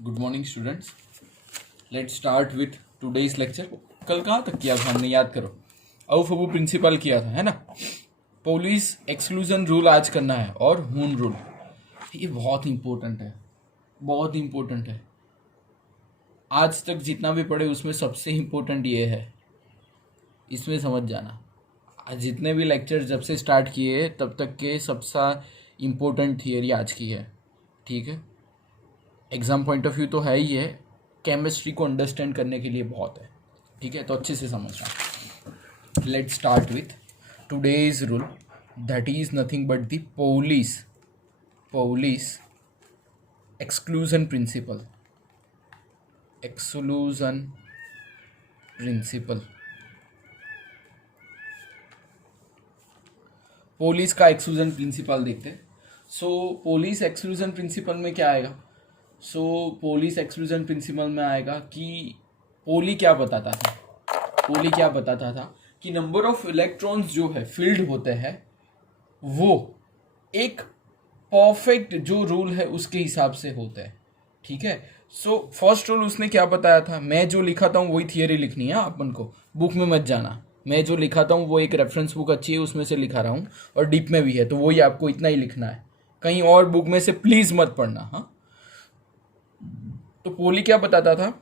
Good morning students. Let's start with today's lecture. कल कहाँ तक किया था हमने, याद करो। अवफबू प्रिंसिपल किया था, है ना। पुलिस एक्सक्लूजन रूल आज करना है और हून रूल। ये बहुत इंपॉर्टेंट है, बहुत इंपॉर्टेंट है। आज तक जितना भी पढ़े उसमें सबसे इंपॉर्टेंट ये है, इसमें समझ जाना। आज जितने भी लेक्चर जब से स्टार्ट किए तब तक के सबसे इम्पोर्टेंट थियरी आज की है, ठीक है। एग्ज़ाम पॉइंट ऑफ व्यू तो है ही है, केमिस्ट्री को अंडरस्टैंड करने के लिए बहुत है, ठीक है। तो अच्छे से समझना। Let's start with today's rule, that is nothing but the Pauli's exclusion principle. Exclusion principle, Pauli's का एक्सक्लूजन प्रिंसिपल देखते हैं। सो पुलिस एक्सक्लूजन प्रिंसिपल में क्या आएगा? पुलिस एक्सक्लूजन प्रिंसिपल में आएगा कि पोली क्या बताता था, पोली क्या बताता था कि नंबर ऑफ इलेक्ट्रॉन्स जो है फील्ड होते हैं वो एक परफेक्ट जो रूल है उसके हिसाब से होता है, ठीक है। फर्स्ट रूल उसने क्या बताया था, मैं जो लिखा था वही थियरी लिखनी है अपन को, बुक में मत जाना। मैं जो लिखा था वो एक रेफरेंस बुक अच्छी है उसमें से लिखा रहा हूँ और डीप में भी है, तो वही आपको इतना ही लिखना है, कहीं और बुक में से प्लीज मत पढ़ना। हाँ, तो पोली क्या बताता था,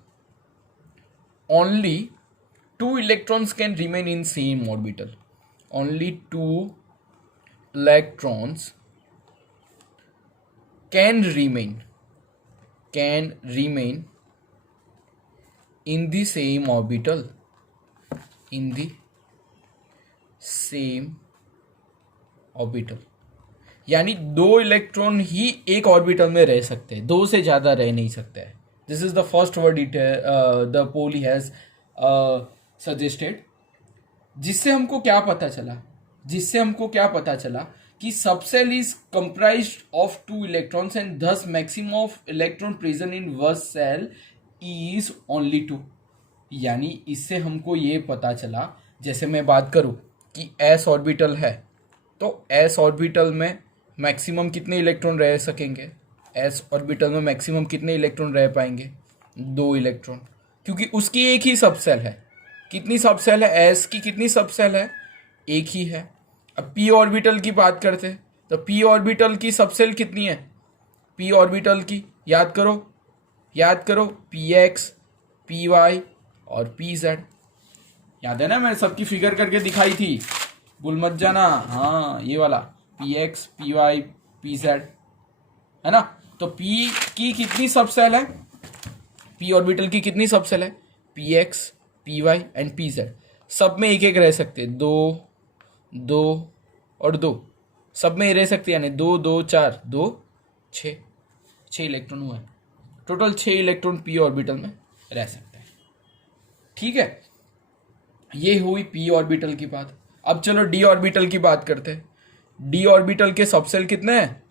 only 2 electrons can remain in same orbital. Only 2 electrons can remain in the same orbital, in the same orbital। यानी 2 इलेक्ट्रॉन ही एक ऑर्बिटल में रह सकते हैं, 2 से ज़्यादा रह नहीं सकते हैं। This is the first word it the Pauli has suggested. जिससे हमको क्या पता चला कि subshell is comprised of 2 electrons and thus maximum of electron present in one cell is only 2। यानी इससे हमको ये पता चला, जैसे मैं बात करूं कि s ऑर्बिटल है तो s ऑर्बिटल में मैक्सिमम कितने इलेक्ट्रॉन रह सकेंगे, s ऑर्बिटल में मैक्सिमम कितने इलेक्ट्रॉन रह पाएंगे, 2 इलेक्ट्रॉन, क्योंकि उसकी एक ही सबसेल है। कितनी सबसेल है s की, कितनी सबसेल है, एक ही है। अब p ऑर्बिटल की बात करते हैं तो p ऑर्बिटल की सबसेल कितनी है, p ऑर्बिटल की याद करो px py और pz। याद है ना, मैंने सबकी फिगर करके दिखाई थी, भूल मत जाना। हाँ, ये वाला px py pz है ना। तो p की कितनी सबसेल है, p ऑर्बिटल की कितनी सबसेल है, px py एंड pz। सब में एक एक रह सकते, 2 और 2 सब में रह सकते, यानी 2 2 4 2 6 इलेक्ट्रॉन हुआ है टोटल। 6 इलेक्ट्रॉन p ऑर्बिटल में रह सकते हैं, ठीक है। ये हुई p ऑर्बिटल की बात। अब चलो d ऑर्बिटल की बात करते हैं। d ऑर्बिटल के सबसेल कितने हैं,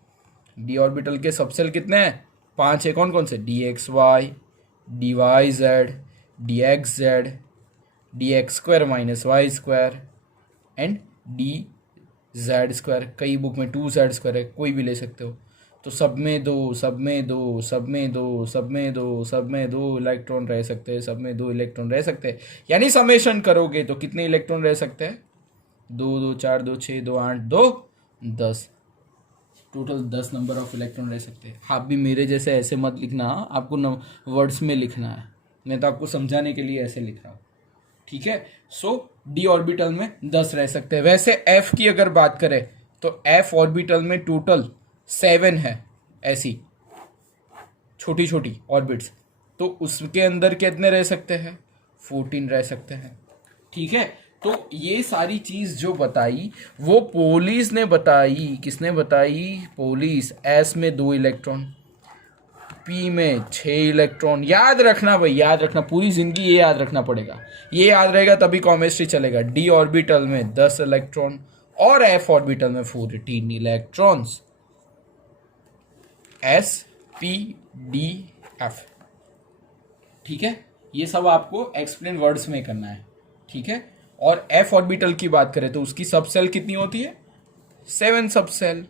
d ऑर्बिटल के सबसेल कितने हैं, 5 है। कौन कौन से, dxy dyz dxz dx square minus y square and dz square. कई बुक में 2z स्क्वायर है, कोई भी ले सकते हो। तो सब में दो इलेक्ट्रॉन रह सकते हैं, सब में 2 इलेक्ट्रॉन रह सकते हैं। यानी समेशन करोगे तो कितने इलेक्ट्रॉन रह सकते हैं, 2 2 4 2 6 2 8 2 10, टोटल 10 नंबर ऑफ इलेक्ट्रॉन रह सकते हैं। आप भी मेरे जैसे ऐसे मत लिखना, आपको वर्ड्स में लिखना है, मैं तो आपको समझाने के लिए ऐसे लिख रहा हूँ, ठीक है। डी ऑर्बिटल में 10 रह सकते हैं। वैसे एफ की अगर बात करें तो एफ ऑर्बिटल में टोटल 7 है, ऐसी छोटी छोटी ऑर्बिट्स, तो उसके अंदर कितने रह सकते हैं, 14 रह सकते हैं, ठीक है। तो ये सारी चीज जो बताई वो पुलिस ने बताई। किसने बताई, पुलिस। एस में 2 इलेक्ट्रॉन, पी में 6 इलेक्ट्रॉन। याद रखना भाई, याद रखना, पूरी जिंदगी ये याद रखना पड़ेगा, ये याद रहेगा तभी केमिस्ट्री चलेगा। डी ऑर्बिटल में 10 इलेक्ट्रॉन और एफ ऑर्बिटल में 14 electrons, S P D F, ठीक है। ये सब आपको एक्सप्लेन वर्ड्स में करना है, ठीक है। और एफ ऑर्बिटल की बात करें तो उसकी सबसेल कितनी होती है, 7 सबसेल।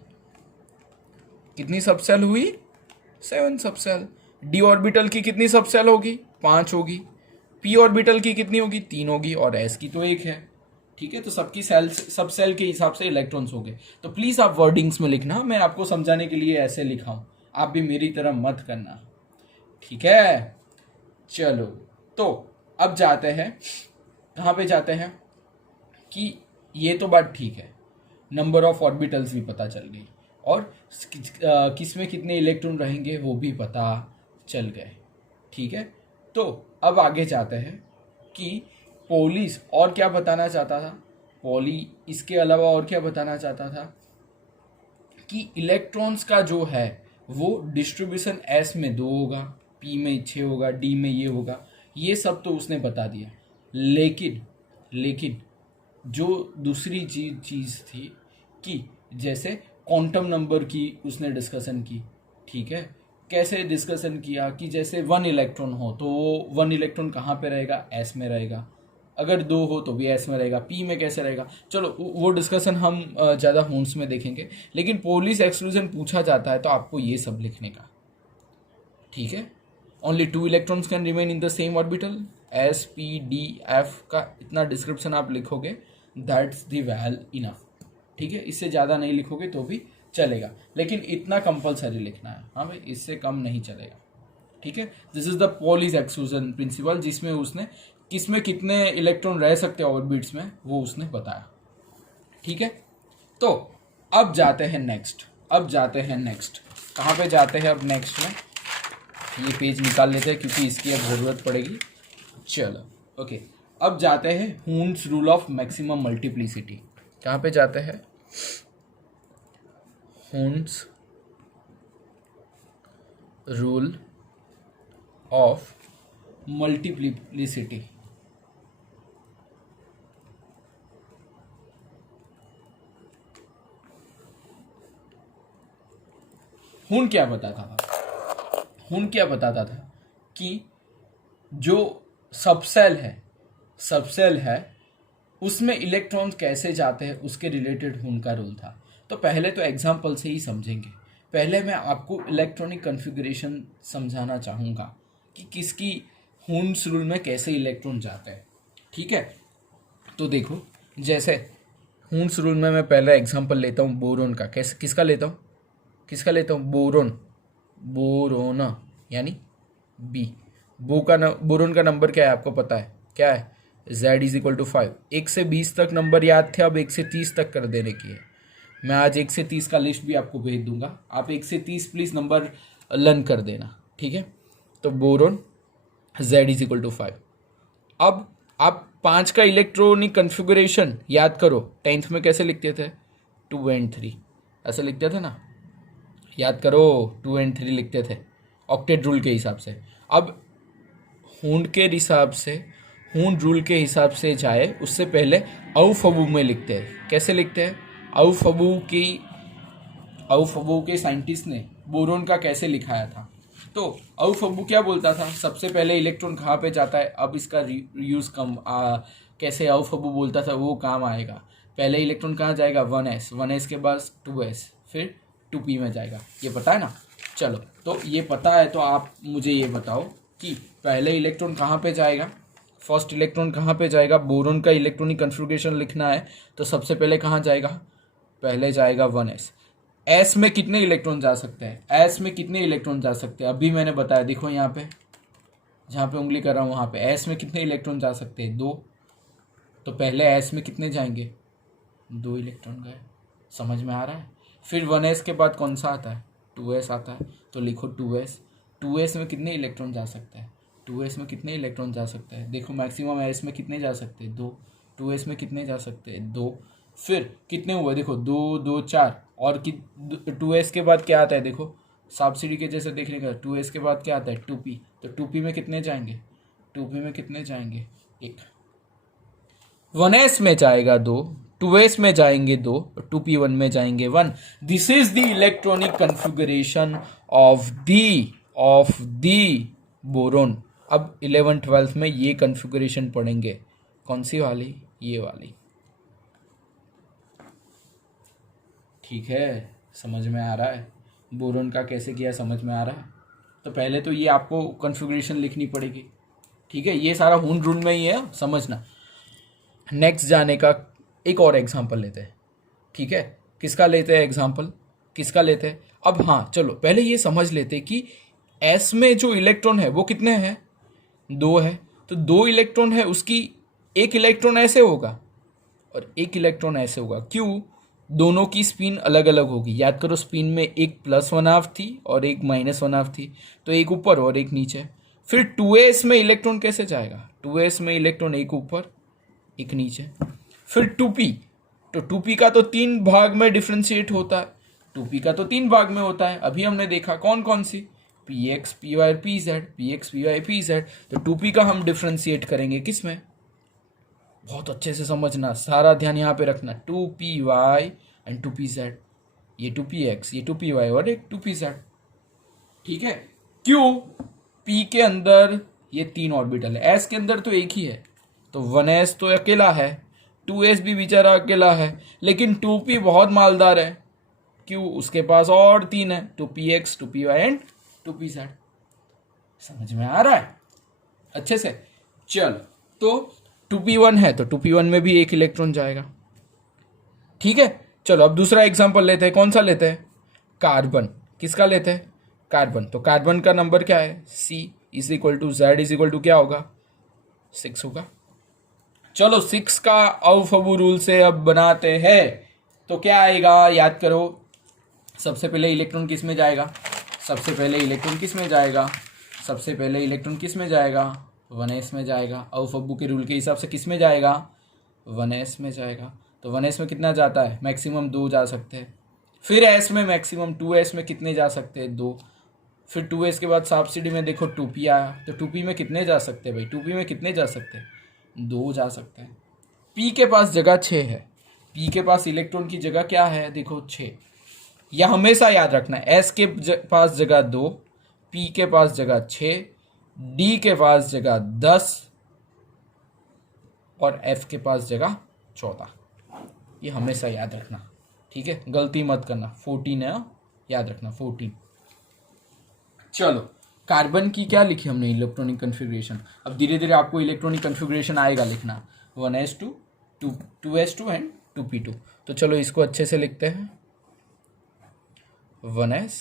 कितनी सबसेल हुई, 7 सबसेल। डी ऑर्बिटल की कितनी सब सेल होगी? 5 होगी। पी ऑर्बिटल की कितनी होगी? 3 होगी। और एस की तो 1 है। ठीक है, तो सबकी सेल सब सेल के हिसाब से इलेक्ट्रॉन्स हो गए। तो प्लीज आप वर्डिंग्स में लिखना, मैं आपको समझाने के लिए ऐसे लिखा हूं, आप भी मेरी तरह मत करना। ठीक है, चलो तो अब जाते हैं, कहाँ पे जाते हैं कि ये तो बात ठीक है, नंबर ऑफ ऑर्बिटल्स भी पता चल गई और किस में कितने इलेक्ट्रॉन रहेंगे वो भी पता चल गए। ठीक है, तो अब आगे जाते हैं कि पोलिस और क्या बताना चाहता था। पॉली इसके अलावा और क्या बताना चाहता था कि इलेक्ट्रॉन्स का जो है वो डिस्ट्रीब्यूशन एस में 2 होगा, पी में 6 होगा, डी में ये होगा, ये सब तो उसने बता दिया। लेकिन लेकिन जो दूसरी चीज़ थी कि जैसे क्वांटम नंबर की उसने डिस्कशन की। ठीक है, कैसे डिस्कशन किया कि जैसे 1 इलेक्ट्रॉन हो तो 1 इलेक्ट्रॉन कहाँ पे रहेगा? एस में रहेगा। अगर 2 हो तो भी एस में रहेगा। पी में कैसे रहेगा? चलो वो डिस्कशन हम ज़्यादा होन्स में देखेंगे। लेकिन पोलिस एक्सक्लूजन पूछा जाता है तो आपको ये सब लिखने का। ठीक है, only 2 electrons can remain in the same orbital, S P D F का इतना डिस्क्रिप्शन आप लिखोगे, दैट्स द वैल इनफ। ठीक है, इससे ज़्यादा नहीं लिखोगे तो भी चलेगा, लेकिन इतना कंपलसरी लिखना है। हाँ भाई, इससे कम नहीं चलेगा। ठीक है, this is the Pauli's exclusion principle, जिसमें उसने किसमें कितने इलेक्ट्रॉन रह सकते हैं ऑर्बिट्स में वो उसने बताया। ठीक है, तो अब जाते हैं नेक्स्ट। कहाँ पे जाते हैं अब नेक्स्ट में? ये पेज निकाल लेते हैं क्योंकि इसकी अब ज़रूरत पड़ेगी। चलो ओके, अब जाते हैं हून्स रूल ऑफ मैक्सिमम मल्टीप्लिसिटी। कहाँ पे जाते हैं? हून्स रूल ऑफ मल्टीप्लिसिटी। हून क्या बताता था कि जो सबसेल है उसमें इलेक्ट्रॉन्स कैसे जाते हैं, उसके रिलेटेड हून का रूल था। तो पहले तो एग्जाम्पल से ही समझेंगे। पहले मैं आपको इलेक्ट्रॉनिक कॉन्फ़िगरेशन समझाना चाहूँगा कि किसकी हून्स रूल में कैसे इलेक्ट्रॉन जाते हैं। ठीक है, तो देखो, जैसे हून्स रूल में मैं पहला एग्जाम्पल लेता हूँ बोरोन का। कैसे किसका लेता हूँ? बोरोन यानी बी। बोरोन का नंबर क्या है आपको पता है? क्या है? Z = 5। 1 से 20 तक नंबर याद थे, अब 1 से 30 तक कर देने की है। मैं आज 1 से 30 का लिस्ट भी आपको भेज दूंगा, आप 1 से 30 प्लीज नंबर लर्न कर देना। ठीक है, तो बोरोन Z = 5। अब आप 5 का इलेक्ट्रॉनिक कन्फिगुरेशन याद करो, 10th में कैसे लिखते थे? 2 and 3 ऐसे लिखते थे ना, याद करो, 2 and 3 लिखते थे ऑक्टेट रूल के हिसाब से। अब हून रूल के हिसाब से जाए उससे पहले औफबू में लिखते हैं। कैसे लिखते हैं? औफबू के साइंटिस्ट ने बोरोन का कैसे लिखाया था? तो औफबू क्या बोलता था? सबसे पहले इलेक्ट्रॉन कहाँ पे जाता है, अब इसका यूज कैसे औफबू बोलता था वो काम आएगा। पहले इलेक्ट्रॉन कहाँ जाएगा? 1s के बाद 2s, फिर 2p में जाएगा। ये पता है ना? चलो, तो ये पता है तो आप मुझे ये बताओ कि पहले इलेक्ट्रॉन कहाँ पे जाएगा? फर्स्ट इलेक्ट्रॉन कहाँ पे जाएगा? बोरोन का इलेक्ट्रॉनिक कन्फिगरेशन लिखना है तो सबसे पहले कहाँ जाएगा? पहले जाएगा 1s। एस में कितने इलेक्ट्रॉन जा सकते हैं? अभी मैंने बताया, देखो यहाँ पे जहाँ पे उंगली कर रहा हूँ वहाँ पे एस में कितने इलेक्ट्रॉन जा सकते हैं? 2। तो पहले एस में कितने जाएंगे? 2 इलेक्ट्रॉन गए। समझ में आ रहा है? फिर 1s के बाद कौन सा आता है? 2s आता है, तो लिखो 2s में कितने इलेक्ट्रॉन जा सकते हैं? 2s में कितने इलेक्ट्रॉन जा सकते हैं? देखो मैक्सिमम एस में कितने जा सकते हैं? 2। 2s में कितने जा सकते हैं? 2। फिर कितने हुए? देखो 2 2 4। और 2s के बाद क्या आता है? देखो सांप सीढ़ी के जैसे देखने का, 2s के बाद क्या आता है? 2p। तो 2p में कितने जाएंगे? 1। 1s में जाएगा 2, 2s में जाएंगे 2, 2p1 में जाएंगे 1। This is the electronic configuration of the boron. अब 11th-12th में ये कन्फिगरेशन पढ़ेंगे। कौन सी वाली? ये वाली। ठीक है, समझ में आ रहा है बोरोन का कैसे किया? समझ में आ रहा है? तो पहले तो ये आपको कॉन्फ़िगरेशन लिखनी पड़ेगी, ठीक है। ये सारा हून रूल में ही है, समझना। नेक्स्ट जाने का एक और एग्जांपल लेते हैं, ठीक है। किसका लेते हैं एग्जांपल, किसका लेते हैं? अब हाँ चलो पहले ये समझ लेते हैं कि एस में जो इलेक्ट्रॉन है वो कितने हैं? 2 है। तो 2 इलेक्ट्रॉन है, उसकी एक इलेक्ट्रॉन ऐसे होगा और एक इलेक्ट्रॉन ऐसे होगा। क्यों? दोनों की स्पिन अलग अलग होगी। याद करो, स्पिन में एक +1/2 थी और एक -1/2 थी, तो एक ऊपर और एक नीचे। फिर 2s में इलेक्ट्रॉन कैसे जाएगा? 2s में इलेक्ट्रॉन एक ऊपर एक नीचे। फिर 2p, तो 2p का तो 3 भाग में डिफ्रेंशिएट होता है, 2p का तो 3 भाग में होता है। अभी हमने देखा कौन कौन सी, px py pz, px py pz। तो 2p का हम डिफ्रेंशिएट करेंगे किस में? बहुत अच्छे से समझना, सारा ध्यान यहाँ पे रखना। 2py एंड 2pz, ये 2px, ये 2py और एक 2pz, ठीक है। क्यों? p के अंदर ये 3 ऑर्बिटल है, s के अंदर तो एक ही है, तो 1s तो अकेला है, 2s भी बेचारा अकेला है, लेकिन 2p बहुत मालदार है। क्यों? उसके पास और 3 है, 2px 2py एंड 2pz। समझ में आ रहा है अच्छे से? चलो, तो 2p1 है तो 2p1 में भी एक इलेक्ट्रॉन जाएगा, ठीक है। चलो अब दूसरा एग्जांपल लेते हैं। कौन सा लेते हैं? कार्बन। किसका लेते हैं? कार्बन। तो कार्बन का नंबर क्या है? C = Z = क्या होगा? 6 होगा। चलो 6 का अवफबू रूल से अब बनाते हैं, तो क्या आएगा? याद करो, सबसे पहले इलेक्ट्रॉन किस में जाएगा? सबसे पहले इलेक्ट्रॉन किस में जाएगा? सबसे पहले इलेक्ट्रॉन किस में जाएगा? 1s में जाएगा। अवफबू के रूल के हिसाब से किस में जाएगा? 1s में जाएगा। तो 1s में कितना जाता है? मैक्सिमम 2 जा सकते हैं। फिर s में मैक्सिमम 2s में कितने जा सकते हैं? 2। फिर 2s के बाद सब्सिडी में देखो 2p आया, तो 2p में कितने जा सकते हैं भाई? 2p में कितने जा सकते हैं? 2 जा सकते हैं। p के पास जगह 6 है, p के पास इलेक्ट्रॉन की जगह क्या है? देखो 6। यह हमेशा याद रखना है। s के पास जगह 2, p के पास जगह 6, d के पास जगह 10 और f के पास जगह 14। ये हमेशा याद रखना, ठीक है, गलती मत करना। 14 है, याद रखना 14। चलो, कार्बन की क्या लिखी हमने? Electronic configuration. अब धीरे धीरे आपको इलेक्ट्रॉनिक कन्फिग्रेशन आएगा लिखना, 1s2 2s2 एंड 2p2। तो चलो इसको अच्छे से लिखते हैं, 1s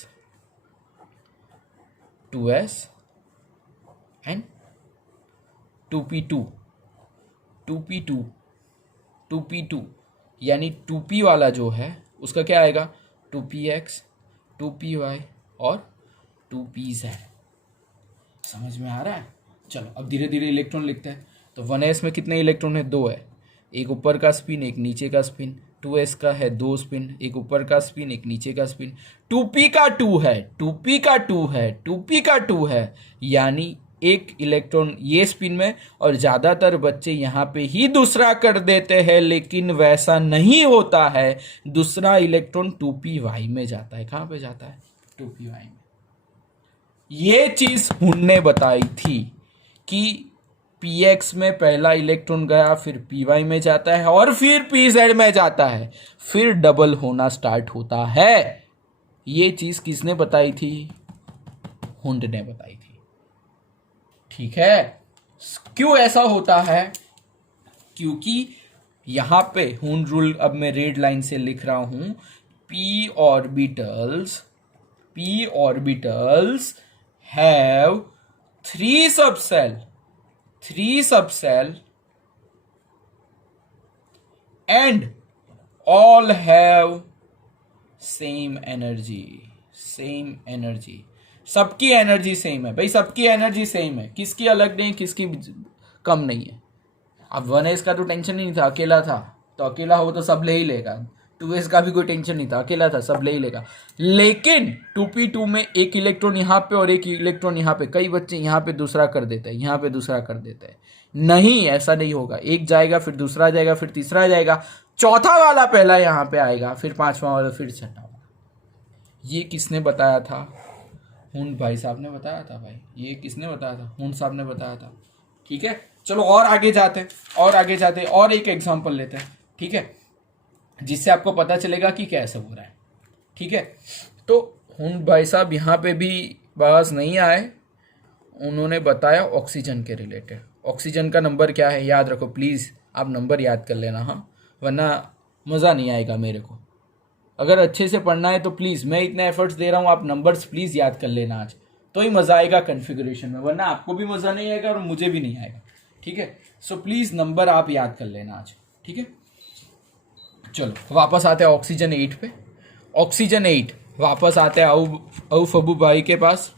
2s and 2p2 2p2 2p2, यानी 2p वाला जो है उसका क्या आएगा? 2px 2py और 2pz। समझ में आ रहा है? चलो अब धीरे धीरे इलेक्ट्रॉन लिखते हैं। तो 1s में कितने इलेक्ट्रॉन है? 2 है, एक ऊपर का स्पिन एक नीचे का स्पिन। 2s का है 2 स्पिन, एक ऊपर का स्पिन एक नीचे का स्पिन। 2p का 2 है, 2p का 2 है, 2p का 2 है, यानी एक इलेक्ट्रॉन ये स्पिन में। और ज़्यादातर बच्चे यहाँ पे ही दूसरा कर देते हैं, लेकिन वैसा नहीं होता है। दूसरा इलेक्ट्रॉन 2py में जाता है। कहाँ पे जाता है? 2py में। ये चीज़ हमने बताई थी कि px में पहला इलेक्ट्रॉन गया, फिर py में जाता है और फिर pz में जाता है, फिर डबल होना स्टार्ट होता है। ये चीज़ किसने बताई थी? हुंड ने बताई थी, ठीक है। क्यों ऐसा होता है? क्योंकि यहां पे हुंड रूल, अब मैं रेड लाइन से लिख रहा हूं, p orbitals have 3 subcell and all have same energy। सबकी एनर्जी सेम है भाई, सबकी एनर्जी सेम है, किसकी अलग नहीं, किसकी कम नहीं है। अब 1s का तो टेंशन नहीं था, अकेला था, तो अकेला हो तो सब ले ही लेगा। 2s का भी कोई टेंशन नहीं था, अकेला था, सब ले ही लेगा। लेकिन 2p2 में एक इलेक्ट्रॉन यहाँ पे और एक इलेक्ट्रॉन यहाँ पे, कई बच्चे यहाँ पे दूसरा कर देते हैं, यहाँ पे दूसरा कर देते हैं। नहीं, ऐसा नहीं होगा। एक जाएगा, फिर दूसरा जाएगा, फिर तीसरा जाएगा, चौथा वाला पहला यहाँ पे आएगा, फिर पांचवा वाला, फिर छठा वाला। ये किसने बताया था? हुंड भाई साहब ने बताया था भाई। ये किसने बताया था? हुंड साहब ने बताया था, ठीक है। चलो और आगे जाते हैं, और एक एग्जांपल लेते हैं, ठीक है, जिससे आपको पता चलेगा कि कैसे हो रहा है, ठीक है। तो हुंड भाई साहब यहाँ पे भी बस नहीं आए, उन्होंने बताया ऑक्सीजन के रिलेटेड। ऑक्सीजन का नंबर क्या है याद रखो प्लीज़, आप नंबर याद कर लेना, हाँ, वरना मज़ा नहीं आएगा मेरे को। अगर अच्छे से पढ़ना है तो प्लीज़, मैं इतने एफर्ट्स दे रहा हूँ, आप नंबर्स प्लीज़ याद कर लेना आज, तो ही मज़ा आएगा कन्फिग्रेशन में, वरना आपको भी मज़ा नहीं आएगा और मुझे भी नहीं आएगा। ठीक है, सो प्लीज़ नंबर आप याद कर लेना आज। ठीक है, चलो वापस आते हैं ऑक्सीजन 8 पे। ऑक्सीजन 8 वापस आते हैं औफ अबू भाई के पास।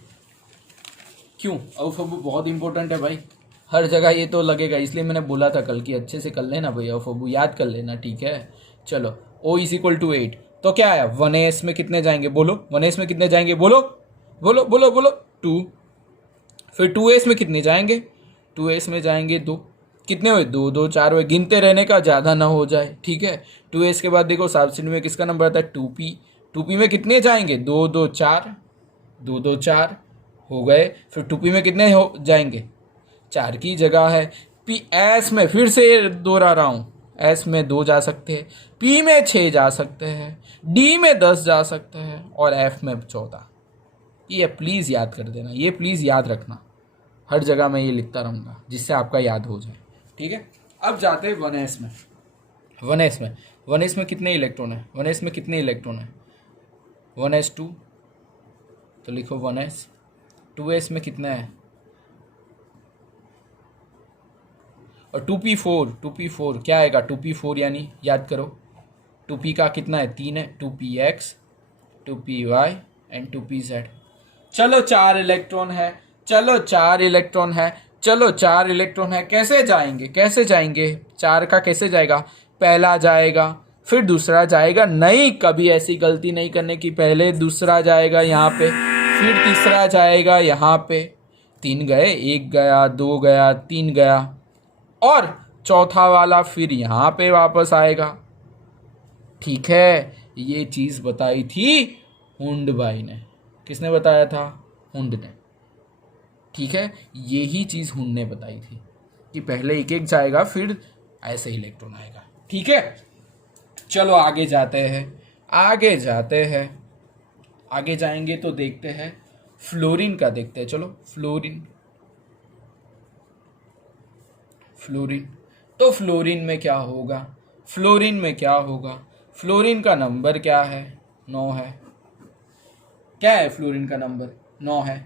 क्यों? औफ अबू बहुत इंपॉर्टेंट है भाई, हर जगह ये तो लगेगा, इसलिए मैंने बोला था कल की अच्छे से कर लेना भाई, औफ अबू याद कर लेना। ठीक है, चलो O इज इक्वल टू 8, तो क्या आया 1s में कितने जाएंगे बोलो, 1s में कितने जाएंगे बोलो बोलो बोलो बोलो 2। फिर 2s में कितने जाएंगे, 2s में जाएंगे 2, कितने हुए 2 2 4 हुए, गिनते रहने का, ज़्यादा ना हो जाए। ठीक है, 2s के बाद देखो सब्स्टिट्यूट में किसका नंबर आता है 2p, 2p में कितने जाएंगे 2 2 4, 2 2 4 हो गए। फिर 2p में कितने हो जाएंगे, 4 की जगह है। पी एस में फिर से दोहरा रहा हूँ, एस में 2 जा सकते हैं, पी में 6 जा सकते हैं, डी में 10 जा सकते हैं और एफ में 14। ये प्लीज़ याद कर देना, ये प्लीज़ याद रखना, हर जगह मैं ये लिखता रहूँगा जिससे आपका याद हो जाए। ठीक है, अब जाते हैं 1s में। 1s में कितने इलेक्ट्रॉन है, 1s में कितने इलेक्ट्रॉन है, 1s2, तो लिखो 1s। 2s में कितना है, और 2p4 क्या आएगा 2p4, यानी याद करो 2p का कितना है 3 है, 2px 2py एंड 2pz। चलो 4 इलेक्ट्रॉन है, चलो 4 इलेक्ट्रॉन है, चलो 4 इलेक्ट्रॉन है, कैसे जाएंगे, कैसे जाएंगे, 4 का कैसे जाएगा, पहला जाएगा फिर दूसरा जाएगा, नहीं कभी ऐसी गलती नहीं करने की, पहले दूसरा जाएगा यहाँ पे, फिर तीसरा जाएगा यहाँ पे, 3 गए, 1 गया, 2 गया, 3 गया, और चौथा वाला फिर यहाँ पे वापस आएगा। ठीक है, ये चीज़ बताई थी हुंड भाई ने। किसने बताया था, हुंड ने। ठीक है, यही चीज़ हुंड ने बताई थी कि पहले एक एक जाएगा फिर ऐसे इलेक्ट्रॉन आएगा। ठीक है, चलो आगे जाते हैं, आगे जाते हैं, आगे जाएंगे तो देखते हैं फ्लोरीन का, देखते हैं, चलो फ्लोरीन। तो फ्लोरीन में क्या होगा, फ्लोरीन में क्या होगा, फ्लोरीन का नंबर क्या है 9 है, क्या है फ्लोरीन का नंबर 9 है।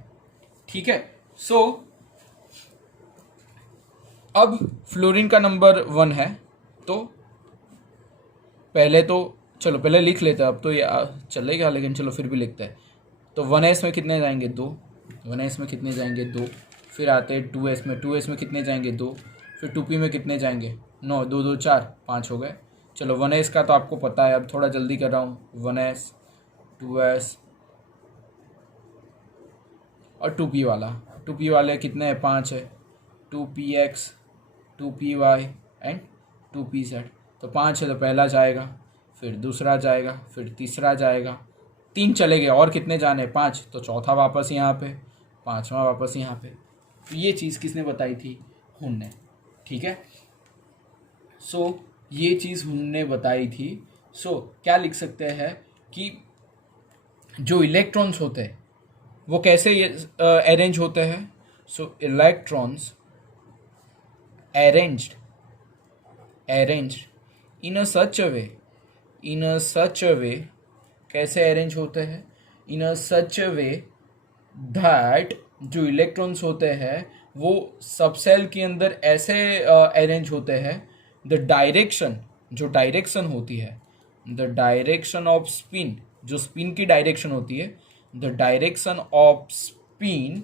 ठीक है, सो अब फ्लोरीन का नंबर 1 है, तो पहले तो चलो पहले लिख लेते हैं, अब तो ये चलेगा लेकिन चलो फिर भी लिखते हैं। तो 1s में कितने जाएंगे 2, 1s में कितने जाएंगे 2, फिर आते हैं 2s में, 2s में कितने जाएंगे 2, फिर 2p में कितने जाएंगे 9, 2 2 4 5 हो गए। चलो 1s का तो आपको पता है, अब थोड़ा जल्दी कर रहा हूँ, 1s 2s और 2p वाला, 2p वाले कितने हैं 5 है, 2px 2py एंड 2pz, तो 5 है तो पहला जाएगा, फिर दूसरा जाएगा, फिर तीसरा जाएगा, 3 चले गए, और कितने जाने 5, तो चौथा वापस यहाँ पे, 5वां वापस यहाँ पे। तो ये चीज़ किसने बताई थी, हुंड ने। ठीक है, सो ये चीज़ हुंड ने बताई थी। सो क्या लिख सकते हैं कि जो इलेक्ट्रॉन्स होते हैं वो कैसे अरेंज होते हैं, सो electrons arranged in a such a way, कैसे अरेंज होते हैं, in a such a way that जो इलेक्ट्रॉन्स होते हैं वो सब सेल के अंदर ऐसे अरेंज होते हैं, द डायरेक्शन, जो डायरेक्शन होती है, द डायरेक्शन ऑफ स्पिन, जो स्पिन की डायरेक्शन होती है, the direction of spin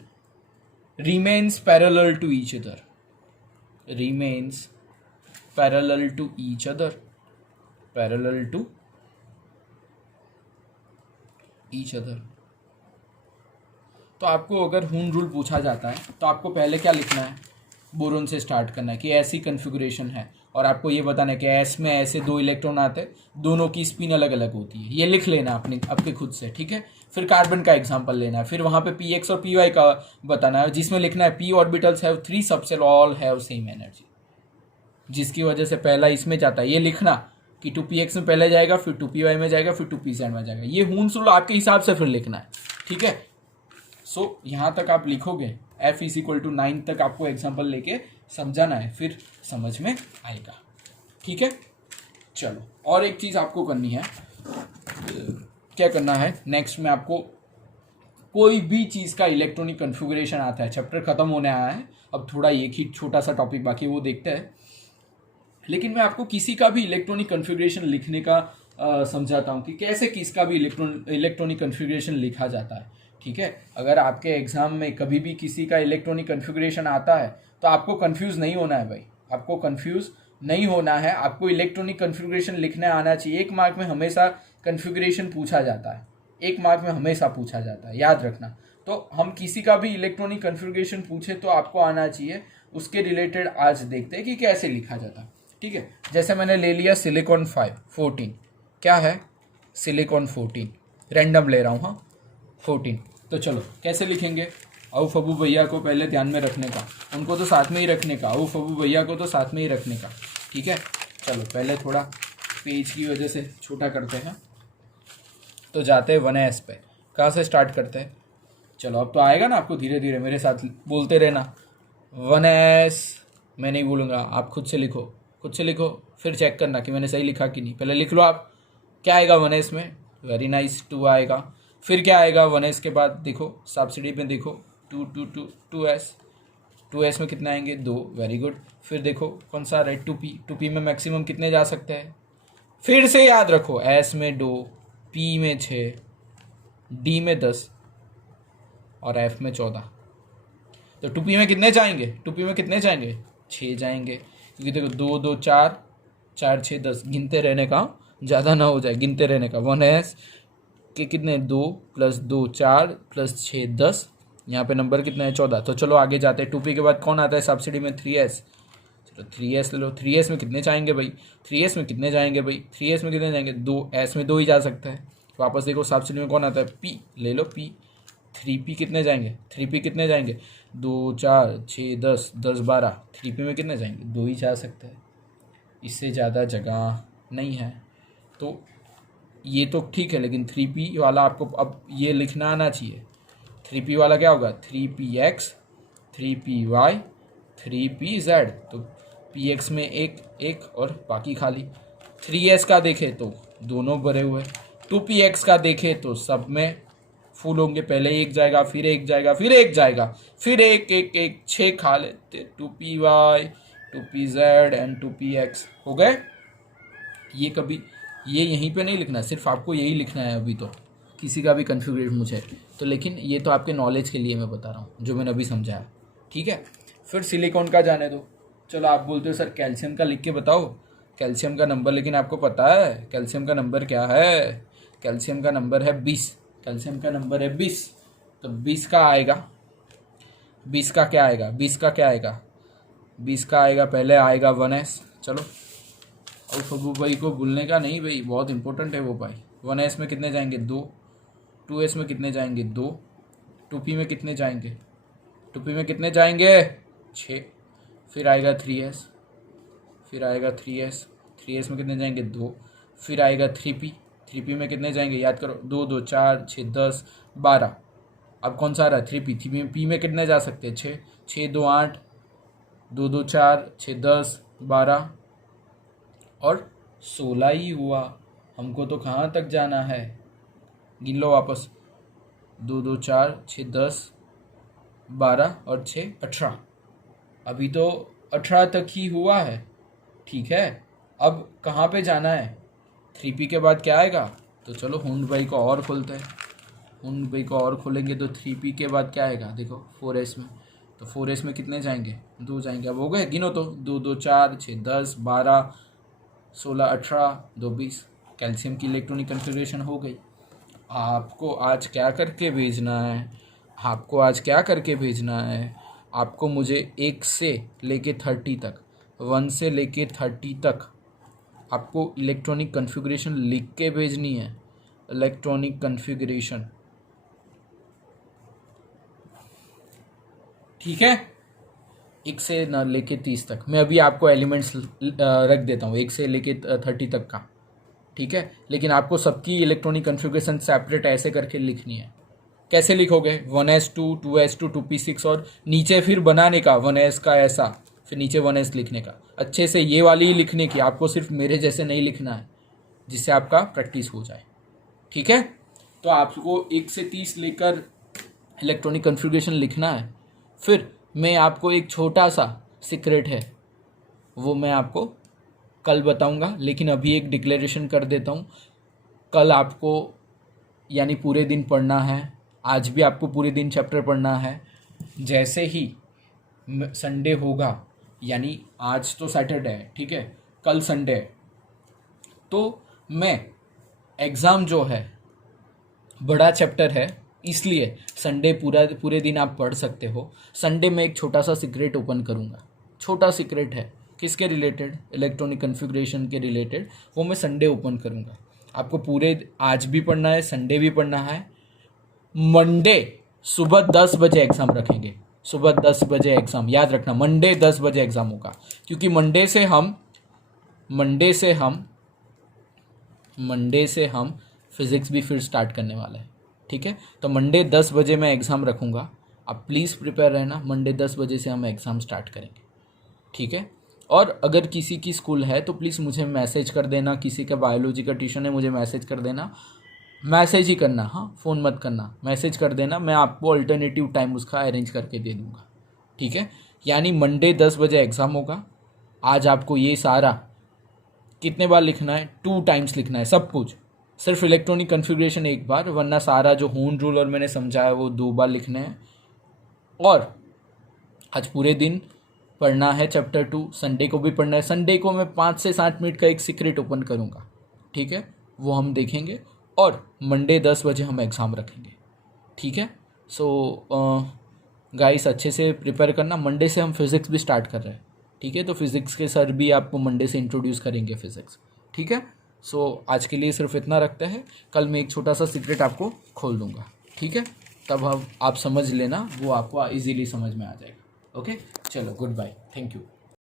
remains parallel to each other, remains parallel to each other, parallel to each other। तो आपको अगर हुंड रूल पूछा जाता है तो आपको पहले क्या लिखना है, बोरोन से स्टार्ट करना है कि ऐसी कन्फिगरेशन है, और आपको ये बताना है कि एस में ऐसे 2 इलेक्ट्रॉन आते हैं, दोनों की स्पिन अलग अलग होती है, ये लिख लेना अपने आपके खुद से। ठीक है, फिर कार्बन का एग्जांपल लेना है, फिर वहाँ पे px और py का बताना है, जिसमें लिखना है p orbitals have 3 subshell all have same energy, जिसकी वजह से पहला इसमें जाता है, ये लिखना कि 2px में पहले जाएगा, फिर 2py में जाएगा, फिर 2pz में जाएगा, ये हुंड रूल आपके हिसाब से फिर लिखना है। ठीक है, सो यहाँ तक आप लिखोगे, f इज इक्वल टू 9 तक आपको एग्जाम्पल लेके समझाना है, फिर समझ में आएगा। ठीक है, चलो और एक चीज़ आपको करनी है, क्या करना है नेक्स्ट में आपको कोई भी चीज़ का इलेक्ट्रॉनिक कन्फिगरेशन आता है, चैप्टर खत्म होने आया है, अब थोड़ा एक ही छोटा सा टॉपिक बाकी वो देखते हैं, लेकिन मैं आपको किसी का भी इलेक्ट्रॉनिक कन्फिगरेशन लिखने का समझाता हूँ कि कैसे किसका भी इलेक्ट्रॉनिक कन्फिगरेशन लिखा जाता है। ठीक है, अगर आपके एग्जाम में कभी भी किसी का इलेक्ट्रॉनिक कन्फिगरेशन आता है तो आपको कंफ्यूज नहीं होना है भाई, आपको कंफ्यूज नहीं होना है, आपको इलेक्ट्रॉनिक कन्फिगरेशन लिखने आना चाहिए। 1 मार्क में हमेशा कन्फिगरेशन पूछा जाता है, 1 मार्क में हमेशा पूछा जाता है, याद रखना। तो हम किसी का भी इलेक्ट्रॉनिक कन्फिगरेशन पूछे तो आपको आना चाहिए, उसके रिलेटेड आज देखते हैं कि कैसे लिखा जाता है। ठीक है, जैसे मैंने ले लिया सिलिकॉन 14, क्या है सिलिकॉन 14, रैंडम ले रहा हूँ, हाँ 14। तो चलो कैसे लिखेंगे, औ फबू भैया को पहले ध्यान में रखने का, उनको तो साथ में ही रखने का, औ फबू भैया को तो साथ में ही रखने का। ठीक है, चलो पहले थोड़ा पेज की वजह से छोटा करते हैं, तो जाते हैं 1s पे। कहाँ से स्टार्ट करते हैं, चलो अब तो आएगा ना आपको, धीरे धीरे मेरे साथ बोलते रहना। 1s मैं नहीं बोलूँगा, आप खुद से लिखो, खुद से लिखो, फिर चेक करना कि मैंने सही लिखा कि नहीं। पहले लिख लो आप, क्या आएगा 1s में, वेरी नाइस 2 आएगा। फिर क्या आएगा 1s के बाद, देखो सब्सिडी में देखो 2s में कितने आएंगे 2, वेरी गुड। फिर देखो कौन सा रहा है 2p में मैक्सिमम कितने जा सकते हैं, फिर से याद रखो, s में 2, p में 6, d में 10 और f में 14। तो 2p में कितने जाएंगे, 2p में कितने जाएंगे 6 जाएंगे, क्योंकि देखो 2 2 4 4 6 10, गिनते रहने का, ज़्यादा ना हो जाए, गिनते रहने का। 1s के कितने 2 + 2 4 + 6 10, यहाँ पे नंबर कितना है 14। तो चलो आगे जाते हैं, 2p के बाद कौन आता है सब्सिडी में 3s, चलो 3s ले लो। 3s में कितने जाएंगे भाई, 3s में कितने जाएंगे भाई, 3s में कितने जाएंगे 2, s में 2 ही जा सकता है। वापस देखो सब्सिडी में कौन आता है p, ले लो p। 3p कितने जाएंगे, 3p कितने जाएंगे 2 4 6 10 10 12, 3p में कितने जाएंगे 2 ही जा सकते हैं, इससे ज़्यादा जगह नहीं है। तो ये तो ठीक है, लेकिन 3p वाला आपको अब ये लिखना आना चाहिए। 3p वाला क्या होगा 3px 3py 3pz, तो px में एक और बाकी खाली। 3s का देखें तो दोनों भरे हुए, 2px का देखें तो सब में फुल होंगे, पहले एक जाएगा फिर एक जाएगा फिर एक जाएगा फिर एक 6 खा लेते, 2py 2pz एंड 2px हो गए। ये कभी ये यहीं पे नहीं लिखना, सिर्फ आपको यही लिखना है अभी तो, किसी का भी कन्फिगरेशन मुझे तो, लेकिन ये तो आपके नॉलेज के लिए मैं बता रहा हूँ जो मैंने अभी समझाया। ठीक है, फिर सिलिकॉन का जाने दो। चलो आप बोलते हो सर कैल्शियम का लिख के बताओ, कैल्शियम का नंबर लेकिन आपको पता है कैल्शियम का नंबर क्या है, कैल्शियम का नंबर है 20, कैल्शियम का नंबर है 20। तो 20 का आएगा, 20 का क्या आएगा, 20 का क्या आएगा, 20 का आएगा पहले आएगा 1s। चलो और फबू भाई को भूलने का नहीं भाई, बहुत इंपॉर्टेंट है वो भाई। 1s में कितने जाएंगे 2, 2s में कितने जाएंगे 2, 2p में कितने जाएंगे, 2p में कितने जाएंगे 6, फिर आएगा 3s, फिर आएगा 3s, 3s में कितने जाएंगे 2, फिर आएगा 3p, 3p में कितने जाएंगे याद करो 2 2 4 6 10 12। अब कौन सा आ रहा है 3p में कितने जा सकते हैं 6, 6 2 8, 2 2 4 6 10 12 और 16 ही हुआ। हमको तो कहाँ तक जाना है, गिन लो वापस, 2 2 4 6 10 12 और 6 18, अभी तो 18 तक ही हुआ है। ठीक है, अब कहाँ पे जाना है, 3p के बाद क्या आएगा, तो चलो हुंड भाई को और खोलते हैं, हुंड भाई को और खोलेंगे तो 3p के बाद क्या आएगा देखो 4s में, तो 4s में कितने जाएंगे 2 जाएंगे। अब हो गए, गिनो तो 2 2 4 6 10 12 16 18 2 20, कैल्शियम की इलेक्ट्रॉनिक कन्फिगरेशन हो गई। आपको आज क्या करके भेजना है, आपको आज क्या करके भेजना है, आपको मुझे 1 से लेके 30 तक, 1 से लेके 30 तक आपको इलेक्ट्रॉनिक कन्फिगरेशन लिख के भेजनी है, इलेक्ट्रॉनिक कन्फिगरेशन। ठीक है, 1 से न लेके 30 तक, मैं अभी आपको एलिमेंट्स रख देता हूँ 1 से लेके 30 तक का। ठीक है, लेकिन आपको सबकी इलेक्ट्रॉनिक कन्फिगरेशन सेपरेट ऐसे करके लिखनी है। कैसे लिखोगे 1s2 2s2 2p6 और नीचे फिर बनाने का 1s का ऐसा, फिर नीचे 1s लिखने का, अच्छे से ये वाली ही लिखने की, आपको सिर्फ मेरे जैसे नहीं लिखना है, जिससे आपका प्रैक्टिस हो जाए। ठीक है, तो आपको 1 से 30 लेकर इलेक्ट्रॉनिक कॉन्फ़िगरेशन लिखना है। फिर मैं आपको एक छोटा सा सीक्रेट है, वो मैं आपको कल बताऊंगा, लेकिन अभी एक डिक्लेरेशन कर देता हूँ। कल आपको यानी पूरे दिन पढ़ना है, आज भी आपको पूरे दिन चैप्टर पढ़ना है। जैसे ही संडे होगा, यानी आज तो सैटरडे है, ठीक है, कल संडे है, तो मैं एग्ज़ाम जो है बड़ा चैप्टर है, इसलिए संडे पूरे दिन आप पढ़ सकते हो। संडे में एक छोटा सा सीक्रेट ओपन करूँगा, छोटा सीक्रेट है, किसके रिलेटेड, इलेक्ट्रॉनिक कॉन्फ़िगरेशन के रिलेटेड, वो मैं संडे ओपन करूँगा। आपको पूरे आज भी पढ़ना है, संडे भी पढ़ना है। मंडे सुबह 10 बजे एग्ज़ाम रखेंगे, सुबह 10 बजे एग्ज़ाम, याद रखना मंडे 10 बजे एग्ज़ाम होगा, क्योंकि मंडे से हम फिज़िक्स भी फिर स्टार्ट करने वाला है। ठीक है, तो मंडे 10 बजे मैं एग्ज़ाम रखूँगा, आप प्लीज़ प्रिपेयर रहना। मंडे 10 बजे से हम एग्ज़ाम स्टार्ट करेंगे। ठीक है, और अगर किसी की स्कूल है तो प्लीज़ मुझे मैसेज कर देना, किसी का बायोलॉजी का ट्यूशन है मुझे मैसेज कर देना, मैसेज ही करना, हाँ फ़ोन मत करना, मैसेज कर देना, मैं आपको अल्टरनेटिव टाइम उसका अरेंज करके दे दूँगा। ठीक है, यानी मंडे 10 बजे एग्ज़ाम होगा। आज आपको ये सारा कितने बार लिखना है, 2 टाइम्स लिखना है सब कुछ, सिर्फ इलेक्ट्रॉनिक कॉन्फ़िगरेशन एक बार, वरना सारा जो होन रूल और मैंने समझाया वो 2 बार लिखने हैं। और आज पूरे दिन पढ़ना है चैप्टर 2, संडे को भी पढ़ना है। संडे को मैं 5 से 7 मिनट का एक सीक्रेट ओपन करूँगा, ठीक है, वो हम देखेंगे, और मंडे 10 बजे हम एग्ज़ाम रखेंगे। ठीक है, सो गाइस अच्छे से प्रिपेयर करना। मंडे से हम फिज़िक्स भी स्टार्ट कर रहे हैं। ठीक है, तो फिज़िक्स के सर भी आपको मंडे से इंट्रोड्यूस करेंगे फिज़िक्स। ठीक है, सो आज के लिए सिर्फ इतना रखते हैं, कल मैं एक छोटा सा सीक्रेट आपको खोल दूँगा। ठीक है, तब आप समझ लेना, वो आपको ईजीली समझ में आ जाएगा। ओके, चलो गुड बाय, थैंक यू।